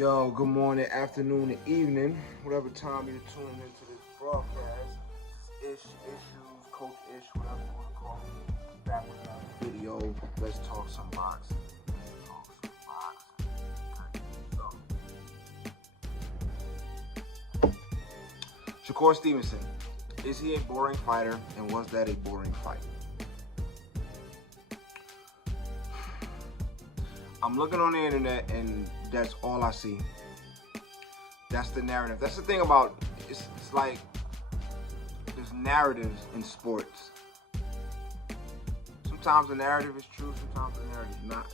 Yo, good morning, afternoon, and evening, whatever time you're tuning into this broadcast. Issues, Coach Ish, whatever you want to call it. Back with another video. Let's talk some boxing. Okay, so SHAKUR Stevenson, is he a boring fighter, and was that a boring fight? I'm looking on the internet and that's all I see. That's the narrative. That's the thing about it's like there's narratives in sports. Sometimes the narrative is true, sometimes the narrative is not.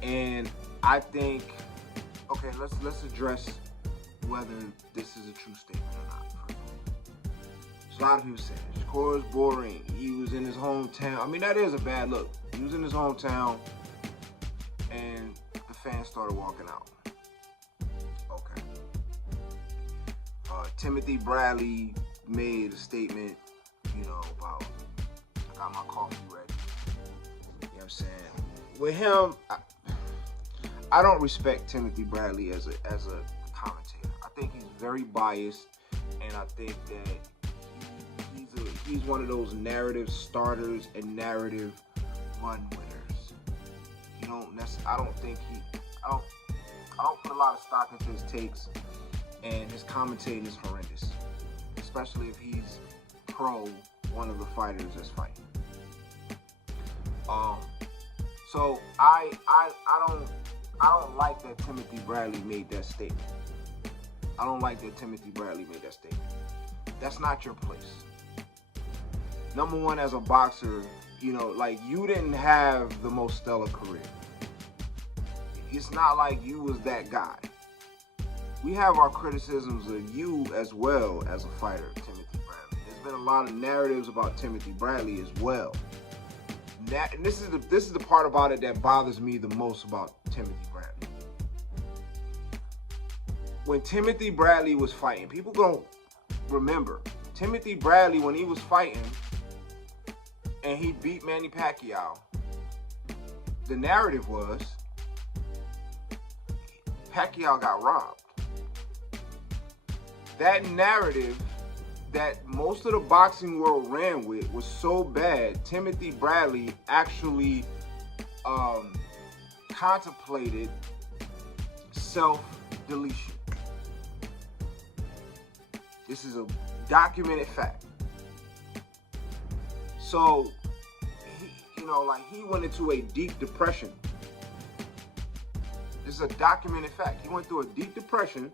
And I think, okay, let's address whether this is a true statement or not. First of all, so a lot of people say SHAKUR is boring. He was in his hometown. I mean, that is a bad look. He was in his hometown, and the fans started walking out. Okay. Timothy Bradley made a statement, about, I got my coffee ready. You know what I'm saying? With him, I don't respect Timothy Bradley as a commentator. I think he's very biased, and I think that he's one of those narrative starters and narrative run winners. I don't put a lot of stock into his takes, and his commentating is horrendous, especially if he's pro one of the fighters that's fighting. So I don't like that Timothy Bradley made that statement. I don't like that Timothy Bradley made that statement. That's not your place. Number one, as a boxer, you didn't have the most stellar career. It's not like you was that guy. We have our criticisms of you as well as a fighter, Timothy Bradley. There's been a lot of narratives about Timothy Bradley as well. And this is the part about it that bothers me the most about Timothy Bradley. When Timothy Bradley was fighting, people don't remember Timothy Bradley when he was fighting and he beat Manny Pacquiao. The narrative was Pacquiao got robbed. That narrative that most of the boxing world ran with was so bad, Timothy Bradley actually contemplated self-deletion. This is a documented fact. So, he went into a deep depression. This is a documented fact. He went through a deep depression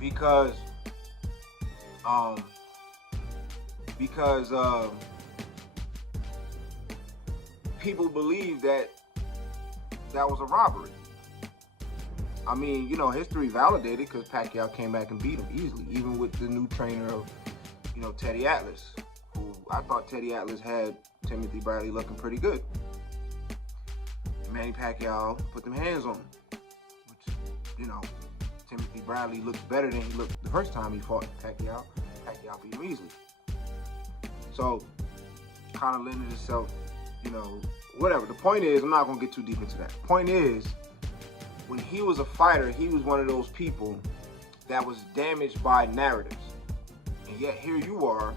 because people believed that was a robbery. I mean, history validated because Pacquiao came back and beat him easily, even with the new trainer of, Teddy Atlas, who I thought Teddy Atlas had Timothy Bradley looking pretty good. Manny Pacquiao put them hands on him, which, Timothy Bradley looked better than he looked the first time he fought Pacquiao. Pacquiao beat him easily. So, kind of lended itself, whatever. The point is, I'm not going to get too deep into that. The point is, when he was a fighter, he was one of those people that was damaged by narratives. And yet here you are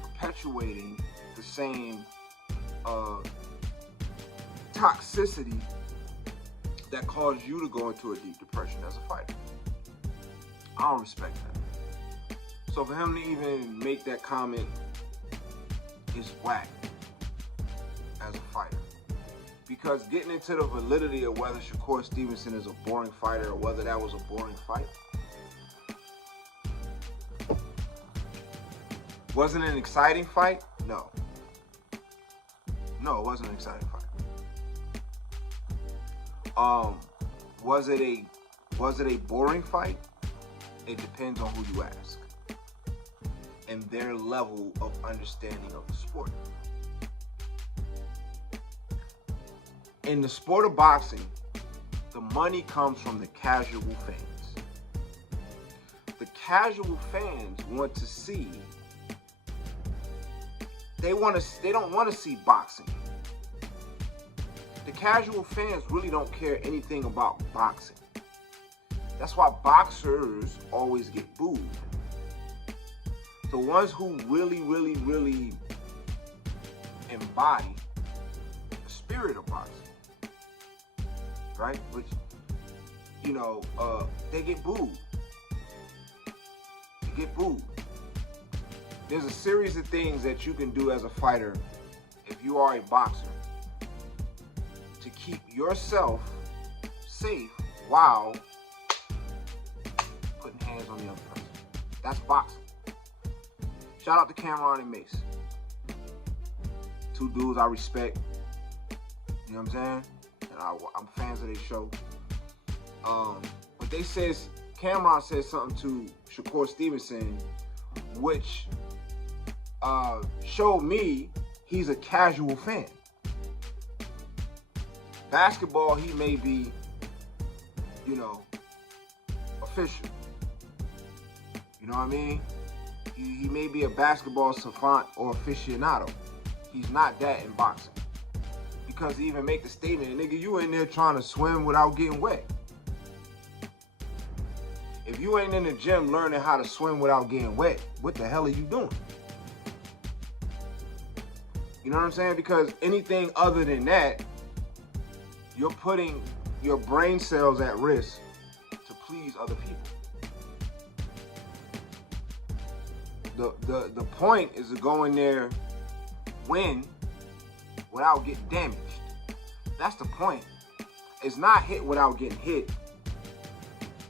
perpetuating the same toxicity that caused you to go into a deep depression as a fighter. I don't respect that. So for him to even make that comment is whack as a fighter. Because getting into the validity of whether SHAKUR Stevenson is a boring fighter or whether that was a boring fight, wasn't it an exciting fight? No. No, it wasn't an exciting fight. Was it a boring fight? It depends on who you ask and their level of understanding of the sport. In the sport of boxing, the money comes from the casual fans. The casual fans want to see. They don't want to see boxing. The casual fans really don't care anything about boxing. That's why boxers always get booed. The ones who really, really, really embody the spirit of boxing, right? Which, they get booed. They get booed. There's a series of things that you can do as a fighter if you are a boxer to keep yourself safe while putting hands on the other person. That's boxing. Shout out to Cameron and Mace. Two dudes I respect. You know what I'm saying? And I'm fans of their show. But Cameron said something to SHAKUR Stevenson, which showed me he's a casual fan. Basketball, he may be, official. You know what I mean? He may be a basketball savant or aficionado. He's not that in boxing. Because he even make the statement, nigga, you in there trying to swim without getting wet. If you ain't in the gym learning how to swim without getting wet, what the hell are you doing? You know what I'm saying? Because anything other than that, you're putting your brain cells at risk to please other people. The point is to go in there, win, without getting damaged. That's the point. It's not hit without getting hit.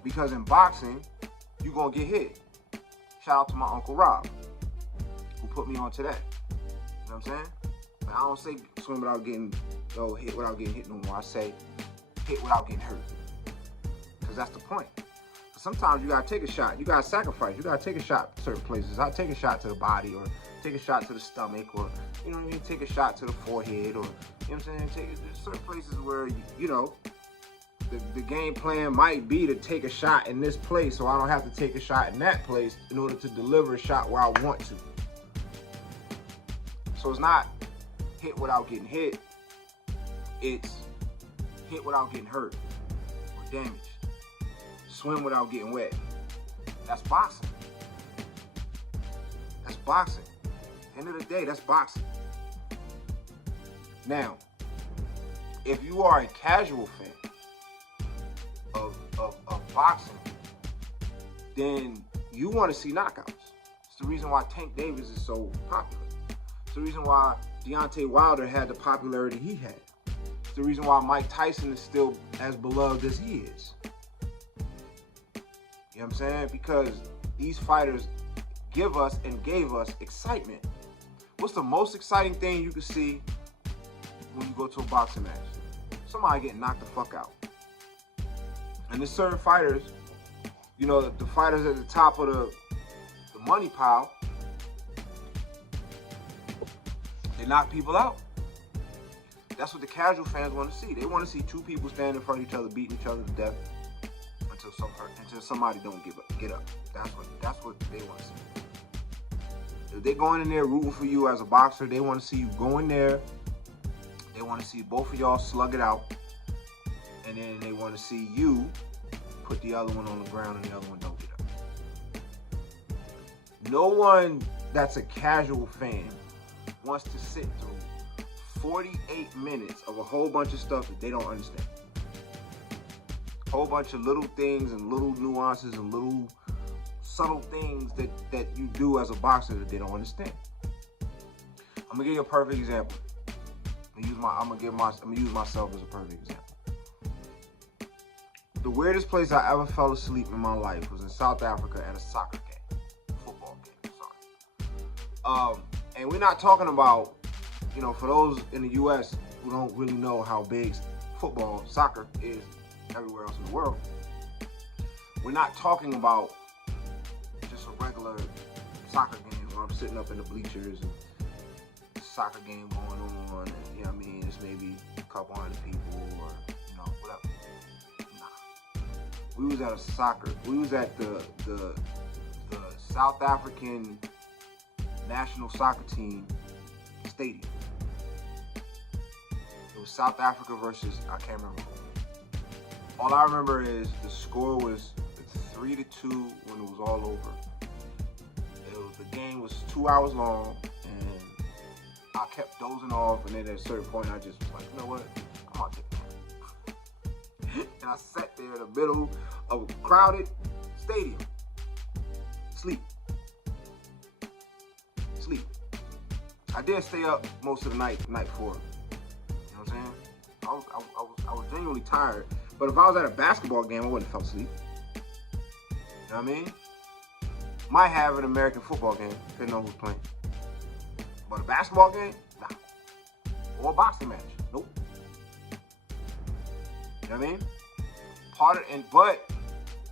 Because in boxing, you're going to get hit. Shout out to my Uncle Rob, who put me onto that. You know what I'm saying? But I don't say swim without getting hit without getting hit no more. I say hit without getting hurt. Because that's the point. Sometimes you gotta take a shot. You gotta sacrifice. You gotta take a shot certain places. I take a shot to the body, or take a shot to the stomach, or take a shot to the forehead, or there's certain places where the game plan might be to take a shot in this place, so I don't have to take a shot in that place in order to deliver a shot where I want to. So it's not hit without getting hit. It's hit without getting hurt or damaged. Swim without getting wet. That's boxing. That's boxing. End of the day, that's boxing. Now, if you are a casual fan of boxing, then you want to see knockouts. It's the reason why Tank Davis is so popular. It's the reason why Deontay Wilder had the popularity he had. It's the reason why Mike Tyson is still as beloved as he is. You know what I'm saying? Because these fighters give us and gave us excitement. What's the most exciting thing you can see when you go to a boxing match? Somebody getting knocked the fuck out. And there's certain fighters, the fighters at the top of the money pile, they knock people out. That's what the casual fans want to see. They want to see two people standing in front of each other, beating each other to death. Until somebody don't get up. That's what they want to see. If they're going in there rooting for you as a boxer, they want to see you go in there. They want to see both of y'all slug it out. And then they want to see you put the other one on the ground and the other one don't get up. No one that's a casual fan wants to sit through 48 minutes of a whole bunch of stuff that they don't understand. Whole bunch of little things and little nuances and little subtle things that you do as a boxer that they don't understand. I'm gonna give you a perfect example. I'm gonna use myself as a perfect example. The weirdest place I ever fell asleep in my life was in South Africa at a soccer game, football game. Sorry. And we're not talking about, for those in the U.S. who don't really know how big soccer is everywhere else in the world. We're not talking about just a regular soccer game where I'm sitting up in the bleachers and soccer game going on, and it's maybe a couple hundred people or whatever. Nah. We was at the South African national soccer team stadium. It was South Africa versus, I can't remember. All I remember is the score was 3-2 when it was all over. The game was 2 hours long, and I kept dozing off, and then at a certain point, I just was like, you know what? I'm out there. And I sat there in the middle of a crowded stadium. Sleep. I did stay up most of the night before. You know what I'm saying? I was genuinely tired. But if I was at a basketball game, I wouldn't have fell asleep. You know what I mean? Might have an American football game, depending on who's playing. But a basketball game, nah. Or a boxing match, nope. You know what I mean? But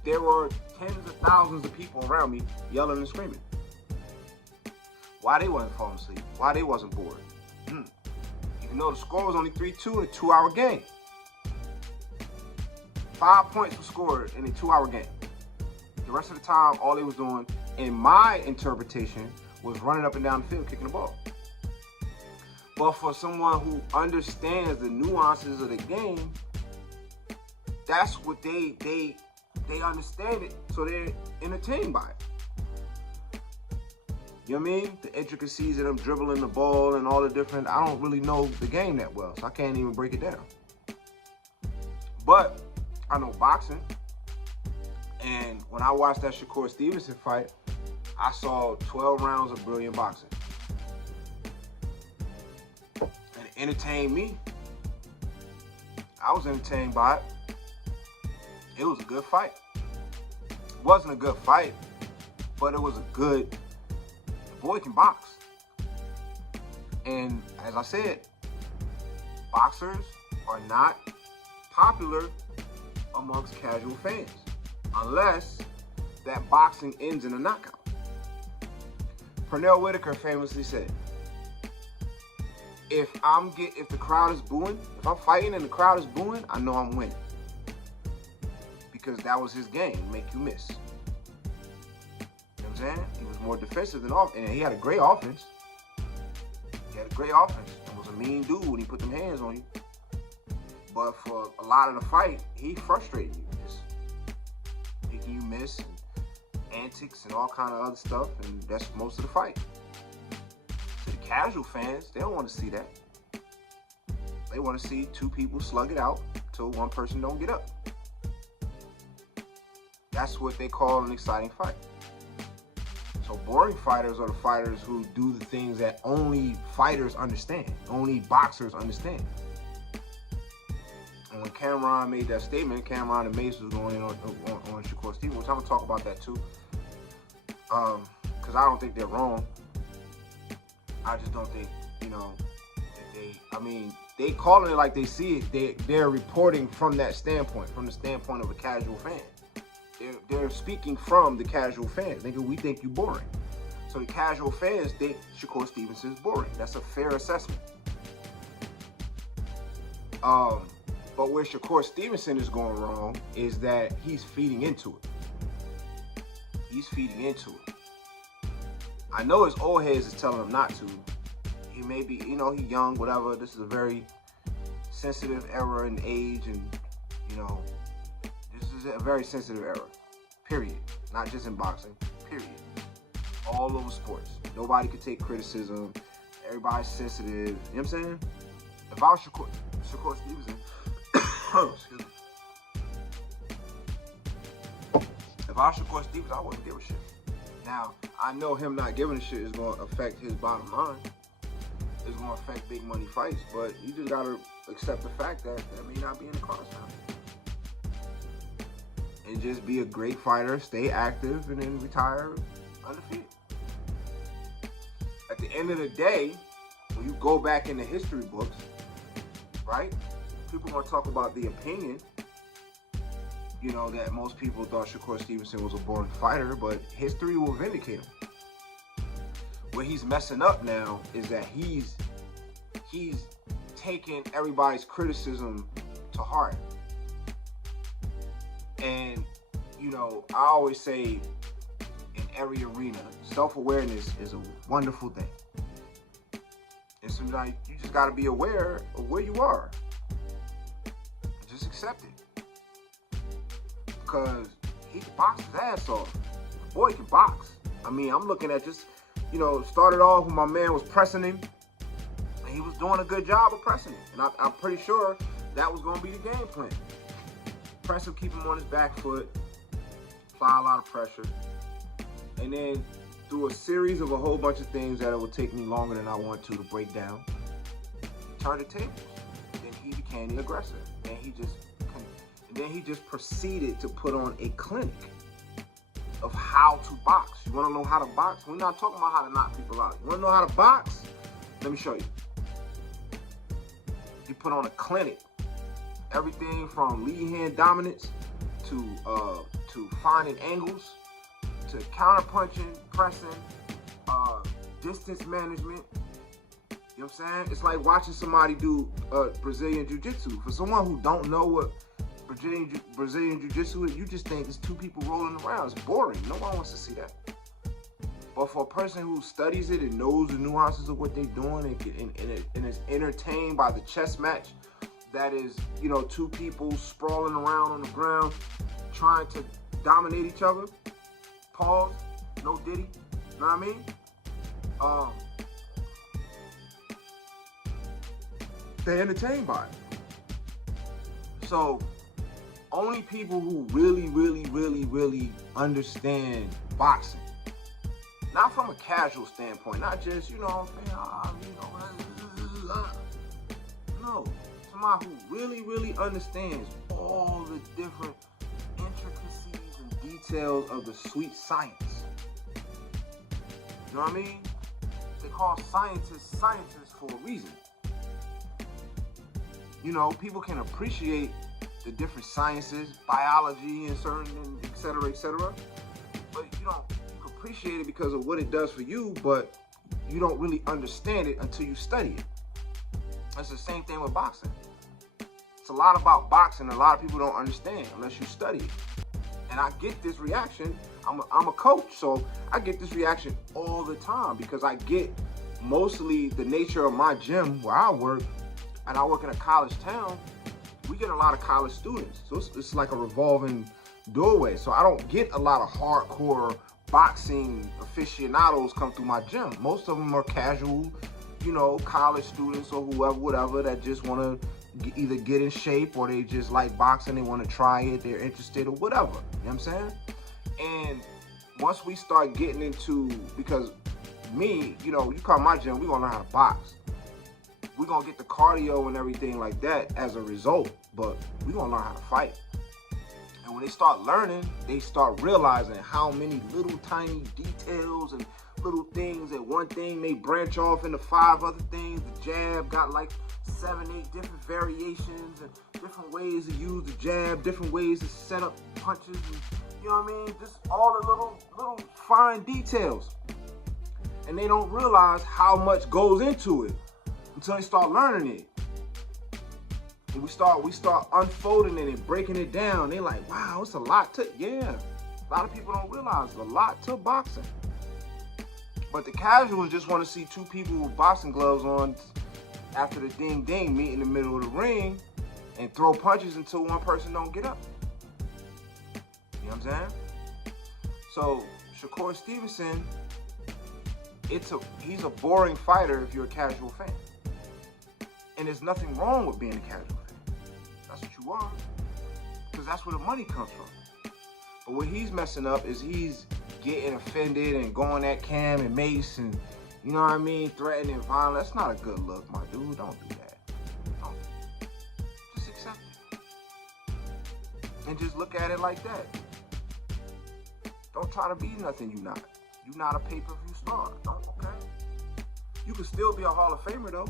there were tens of thousands of people around me yelling and screaming. Why they wasn't falling asleep? Why they wasn't bored? Even though the score was only 3-2 in a 2-hour game. 5 points were scored in a 2-hour game. The rest of the time, all they was doing, in my interpretation, was running up and down the field, kicking the ball. But for someone who understands the nuances of the game, that's what they understand it, so they're entertained by it. You know what I mean? The intricacies of them dribbling the ball and all the different, I don't really know the game that well, so I can't even break it down. But I know boxing, and when I watched that SHAKUR Stevenson fight, I saw 12 rounds of brilliant boxing. And it entertained me. I was entertained by it. It was a good fight. It wasn't a good fight, but it was a good, the boy can box. And as I said, boxers are not popular amongst casual fans unless that boxing ends in a knockout. Pernell Whitaker famously said, if the crowd is booing, if I'm fighting and the crowd is booing, I know I'm winning. Because that was his game, make you miss. You know what I'm saying? He was more defensive than offense, and he had a great offense. He had a great offense and was a mean dude when he put them hands on you. But for a lot of the fight, he frustrated you, just making you miss, and antics and all kind of other stuff, and that's most of the fight. To the casual fans, they don't want to see that. They want to see two people slug it out till one person don't get up. That's what they call an exciting fight. So boring fighters are the fighters who do the things that only fighters understand, only boxers understand. And when Cameron made that statement, Cameron and Mace was going in on SHAKUR Stevenson, which I'm going to talk about that too. Because I don't think they're wrong. I just don't think, they calling it like they see it. They're reporting from that standpoint, from the standpoint of a casual fan. They're speaking from the casual fans. We think you boring. So the casual fans think SHAKUR Stevenson is boring. That's a fair assessment. But where SHAKUR Stevenson is going wrong is that he's feeding into it. He's feeding into it. I know his old heads is telling him not to. He may be, he young, whatever. This is a very sensitive era in age, and this is a very sensitive era. Period. Not just in boxing. Period. All over sports. Nobody could take criticism. Everybody's sensitive. You know what I'm saying? If I was SHAKUR Stevenson, excuse me. If I was SHAKUR Stevenson, I wouldn't give a shit. Now, I know him not giving a shit is going to affect his bottom line. It's going to affect big money fights, but you just got to accept the fact that may not be in the cards now. And just be a great fighter, stay active, and then retire undefeated. At the end of the day, when you go back in the history books, right? People want to talk about the opinion, that most people thought SHAKUR Stevenson was a boring fighter, but history will vindicate him. Where he's messing up now is that he's taking everybody's criticism to heart. And, I always say in every arena, self-awareness is a wonderful thing. And sometimes you just got to be aware of where you are. accept it. Because he can box his ass off. The boy can box. I mean, I'm looking at just, started off when my man was pressing him. And he was doing a good job of pressing him. And I'm pretty sure that was going to be the game plan. Press him, keep him on his back foot, apply a lot of pressure. And then through a series of a whole bunch of things that it would take me longer than I want to break down, turn the tables. Then he became the aggressor. And then he just proceeded to put on a clinic of how to box. You want to know how to box? We're not talking about how to knock people out. You want to know how to box? Let me show you. He put on a clinic. Everything from lead hand dominance to finding angles, to counter punching, pressing, distance management. You know what I'm saying? It's like watching somebody do Brazilian Jiu-Jitsu. For someone who don't know what Brazilian Jiu-Jitsu is, you just think it's two people rolling around. It's boring. No one wants to see that. But for a person who studies it and knows the nuances of what they're doing and is entertained by the chess match, that is, two people sprawling around on the ground trying to dominate each other. Pause. No diddy. You know what I mean? They're entertained by it. So, only people who really understand boxing, not from a casual standpoint, not just, no, somebody who really understands all the different intricacies and details of the sweet science. You know what I mean? They call scientists for a reason. People can appreciate the different sciences, biology and certain, et cetera, but you can appreciate it because of what it does for you, but you don't really understand it until you study it. That's the same thing with boxing. It's a lot about boxing a lot of people don't understand unless you study it. And I get this reaction. I'm a coach, so I get this reaction all the time because I get mostly the nature of my gym where I work, and I work in a college town. We get a lot of college students, so it's like a revolving doorway. So I don't get a lot of hardcore boxing aficionados come through my gym. Most of them are casual, college students or whatever that just want to either get in shape or they just like boxing, they want to try it, they're interested or whatever. You know what I'm saying? And once we start getting into, because me, you come to my gym, we're going to learn how to box. We're going to get the cardio and everything like that as a result, but we're going to learn how to fight. And when they start learning, they start realizing how many little tiny details and little things, and one thing may branch off into 5 other things. The jab got like 7, 8 different variations and different ways to use the jab, different ways to set up punches, and you know what I mean? Just all the little fine details. And they don't realize how much goes into it until they start learning it. And we start unfolding it and breaking it down. They're like, wow, it's a lot to, yeah. A lot of people don't realize there's a lot to boxing. But the casuals just want to see 2 people with boxing gloves on after the ding ding meet in the middle of the ring and throw punches until one person don't get up. You know what I'm saying? So SHAKUR Stevenson, he's a boring fighter if you're a casual fan. And there's nothing wrong with being a casual fan. That's what you are. Because that's where the money comes from. But what he's messing up is he's getting offended and going at Cam and Mace and, you know what I mean, threatening violence. That's not a good look, my dude. Don't do that. Don't. Just accept it. And just look at it like that. Don't try to be nothing you're not. You're not a pay-per-view star. Don't, okay? You can still be a Hall of Famer, though.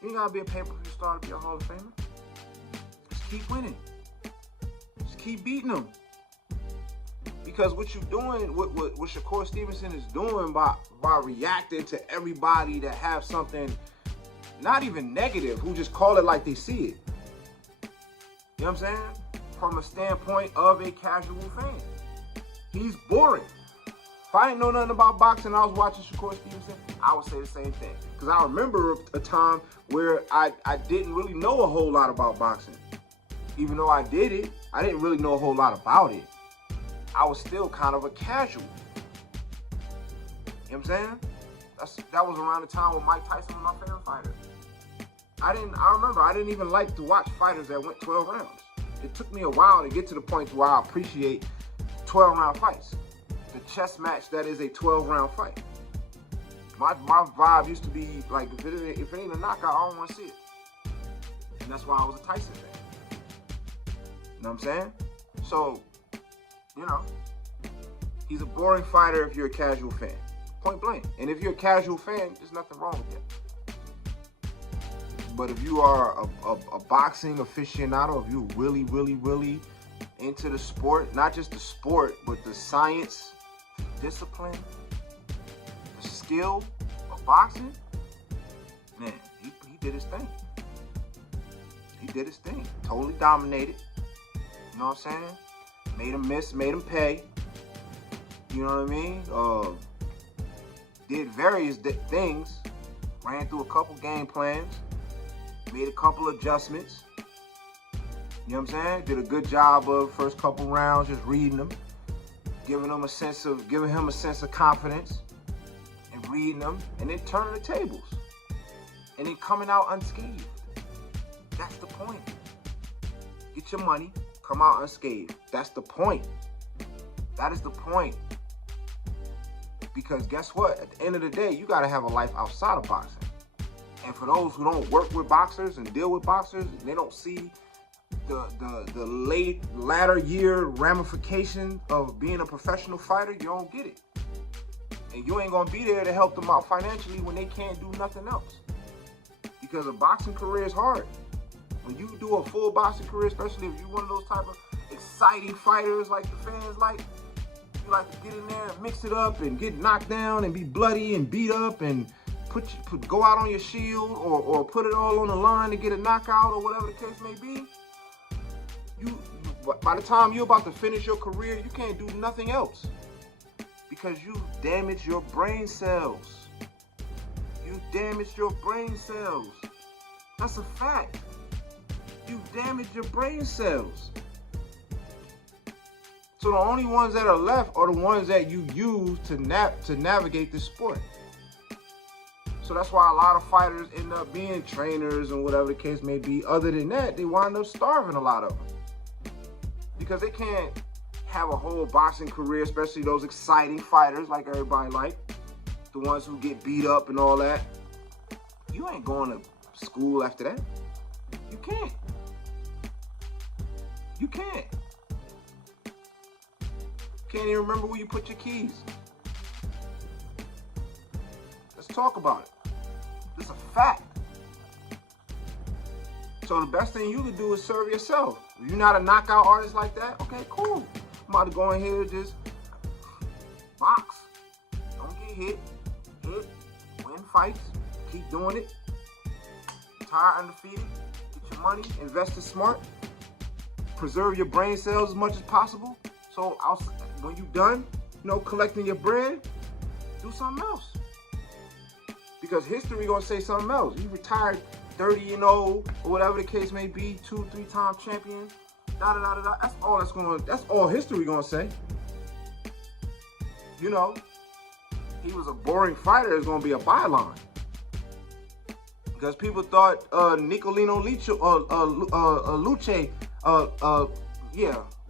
You ain't gotta be a pay-per-view star to be a Hall of Famer. Just keep winning. Just keep beating them. Because what you're doing, what SHAKUR Stevenson is doing by reacting to everybody that have something, not even negative, who just call it like they see it. You know what I'm saying? From a standpoint of a casual fan. He's boring. If I didn't know nothing about boxing and I was watching SHAKUR Stevenson, I would say the same thing. Because I remember a time where I didn't really know a whole lot about boxing. Even though I did it, I didn't really know a whole lot about it. I was still kind of a casual. You know what I'm saying? That was around the time when Mike Tyson was my favorite fighter. I remember I didn't even like to watch fighters that went 12 rounds. It took me a while to get to the point where I appreciate 12-round fights. The chess match that is a 12-round fight. My vibe used to be like, if it ain't a knockout, I don't want to see it. And that's why I was a Tyson fan. You know what I'm saying? So, you know, he's a boring fighter if you're a casual fan. Point blank. And if you're a casual fan, there's nothing wrong with that. But if you are a boxing aficionado, if you're really, really, really into the sport, not just the sport, but the science, discipline, the skill of boxing, man, he did his thing. He did his thing. Totally dominated. You know what I'm saying? Made him miss, made him pay. You know what I mean? Did various things. Ran through a couple game plans. Made a couple adjustments. You know what I'm saying? Did a good job of first couple rounds, just reading them, giving him a sense of confidence, and reading them, and then turning the tables, and then coming out unscathed. That's the point. Get your money, come out unscathed. That's the point. That is the point. Because guess what? At the end of the day, you got to have a life outside of boxing. And for those who don't work with boxers and deal with boxers, they don't see the latter year ramification of being a professional fighter, you don't get it. And you ain't gonna be there to help them out financially when they can't do nothing else. Because a boxing career is hard. When you do a full boxing career, especially if you're one of those type of exciting fighters like the fans like, you like to get in there and mix it up and get knocked down and be bloody and beat up and go out on your shield or put it all on the line to get a knockout or whatever the case may be. By the time you're about to finish your career, you can't do nothing else because you damaged your brain cells. You damaged your brain cells. That's a fact. You damaged your brain cells. So the only ones that are left are the ones that you use to navigate this sport. So that's why a lot of fighters end up being trainers and whatever the case may be. Other than that, they wind up starving, a lot of them. Because they can't have a whole boxing career, especially those exciting fighters like everybody like. The ones who get beat up and all that. You ain't going to school after that. You can't. You can't. Can't even remember where you put your keys. Let's talk about it. It's a fact. So the best thing you can do is serve yourself. If you're not a knockout artist like that, okay, cool. I'm about to go in here and just box. Don't get hit, win fights, keep doing it. Retire undefeated, get your money, invest it smart, preserve your brain cells as much as possible. So when you're done, collecting your bread, do something else. Because history gonna say something else. You retired 30-0 or whatever the case may be, 2-3-time champion. That's all history gonna say. He was a boring fighter is gonna be a byline. Because people thought Nicolino Luce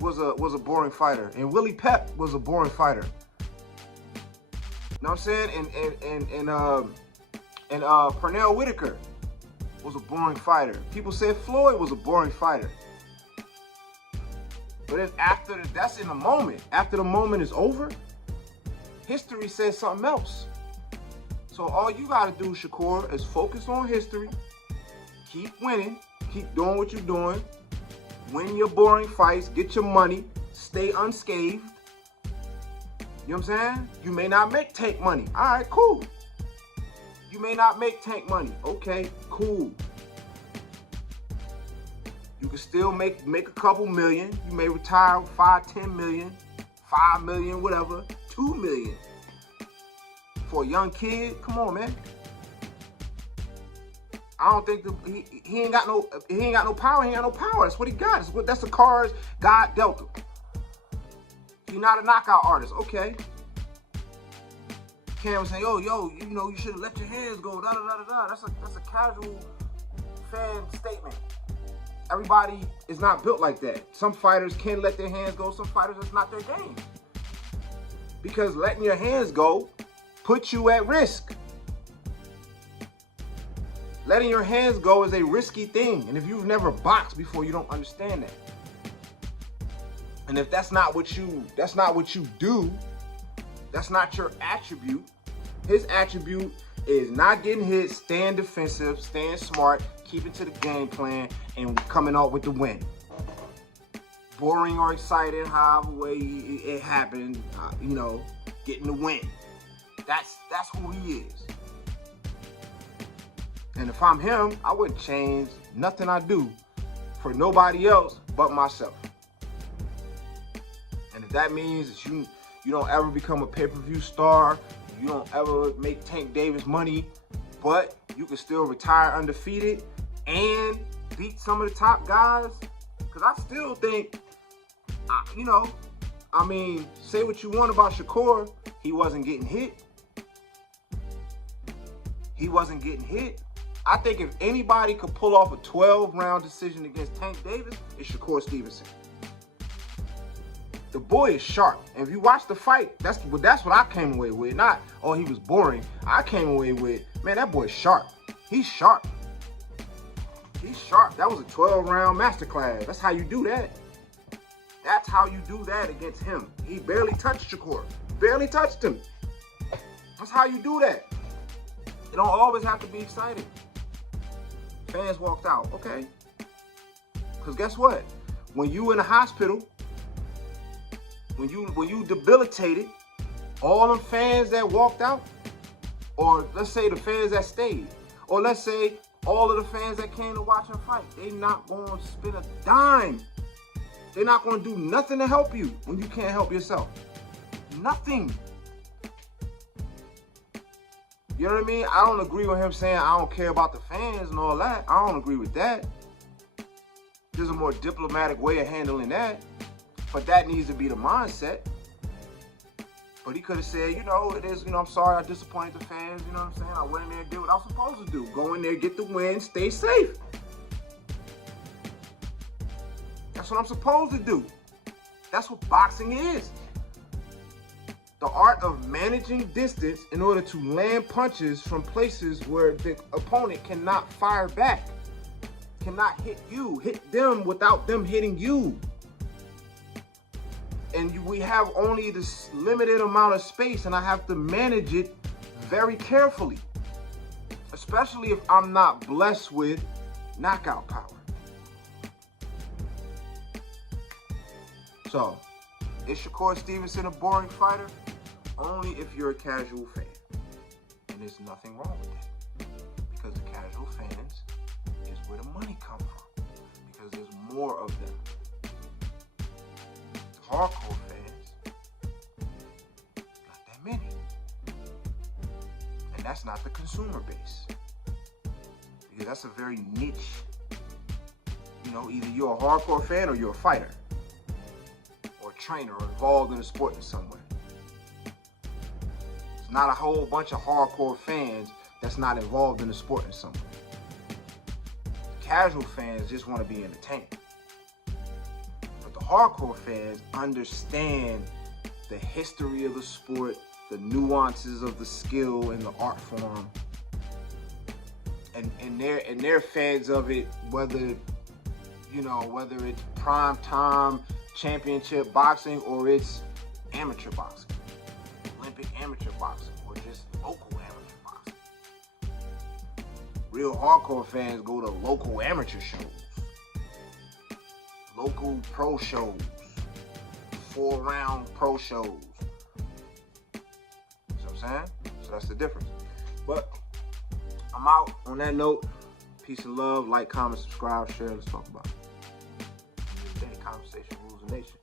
was a boring fighter, and Willie Pep was a boring fighter. You know what I'm saying? And Pernell Whitaker was a boring fighter. People said Floyd was a boring fighter. But then that's in the moment. After the moment is over, history says something else. So all you gotta do, Shakur, is focus on history, keep winning, keep doing what you're doing, win your boring fights, get your money, stay unscathed. You know what I'm saying? You may not make tank money. All right, cool. You may not make tank money. Okay, cool. You can still make a couple million. You may retire 5-10 million, 5 million, whatever, 2 million. For a young kid, come on, man. I don't think he ain't got no power. He ain't got no power. That's what he got. That's the cards God dealt him. He's not a knockout artist. Okay. Cam was saying, yo, you know, you should have let your hands go. Da da da da. That's a casual fan statement. Everybody is not built like that. Some fighters can let their hands go. Some fighters, it's not their game. Because letting your hands go puts you at risk. Letting your hands go is a risky thing. And if you've never boxed before, you don't understand that. And if that's not what you do, that's not your attribute. His attribute is not getting hit, staying defensive, staying smart, keeping to the game plan, and coming out with the win. Boring or excited, however way it happened, you know, getting the win. That's who he is. And if I'm him, I wouldn't change nothing I do for nobody else but myself. And if that means that you don't ever become a pay-per-view star, you don't ever make Tank Davis money, but you can still retire undefeated and beat some of the top guys, because I still think, you know, I mean, say what you want about SHAKUR, he wasn't getting hit. He wasn't getting hit. I think if anybody could pull off a 12-round decision against Tank Davis, it's SHAKUR Stevenson. The boy is sharp. And if you watch the fight, that's what I came away with. Not, oh, he was boring. I came away with, man, that boy's sharp. He's sharp. He's sharp. That was a 12-round masterclass. That's how you do that. That's how you do that against him. He barely touched SHAKUR. Barely touched him. That's how you do that. You don't always have to be excited. Fans walked out, okay? Because guess what? When you in the hospital, when you debilitated, all them fans that walked out, or let's say the fans that stayed, or let's say all of the fans that came to watch him fight, they not going to spend a dime. They're not going to do nothing to help you when you can't help yourself. Nothing. You know what I mean? I don't agree with him saying I don't care about the fans and all that. I don't agree with that. There's a more diplomatic way of handling that. But that needs to be the mindset. But he could have said, you know, it is, you know, I'm sorry I disappointed the fans. You know what I'm saying? I went in there and did what I was supposed to do. Go in there, get the win, stay safe. That's what I'm supposed to do. That's what boxing is. The art of managing distance in order to land punches from places where the opponent cannot fire back, cannot hit you, hit them without them hitting you. And we have only this limited amount of space, and I have to manage it very carefully, especially if I'm not blessed with knockout power. So, is SHAKUR Stevenson a boring fighter? Only if you're a casual fan. And there's nothing wrong with that. Because the casual fans is where the money comes from. Because there's more of them. The hardcore fans, not that many. And that's not the consumer base. Because that's a very niche. You know, either you're a hardcore fan or you're a fighter. Or a trainer or involved in a sport in some way. Not a whole bunch of hardcore fans that's not involved in the sport in some way. Casual fans just want to be entertained. But the hardcore fans understand the history of the sport, the nuances of the skill and the art form. And they're fans of it, whether it's prime time championship boxing or it's amateur boxing. Olympic amateur boxing or just local amateur boxing. Real hardcore fans go to local amateur shows, local pro shows, 4-round pro shows. You know what I'm saying? So that's the difference. But I'm out on that note. Peace and love. Like, comment, subscribe, share. Let's talk about it. Conversation rules the nation.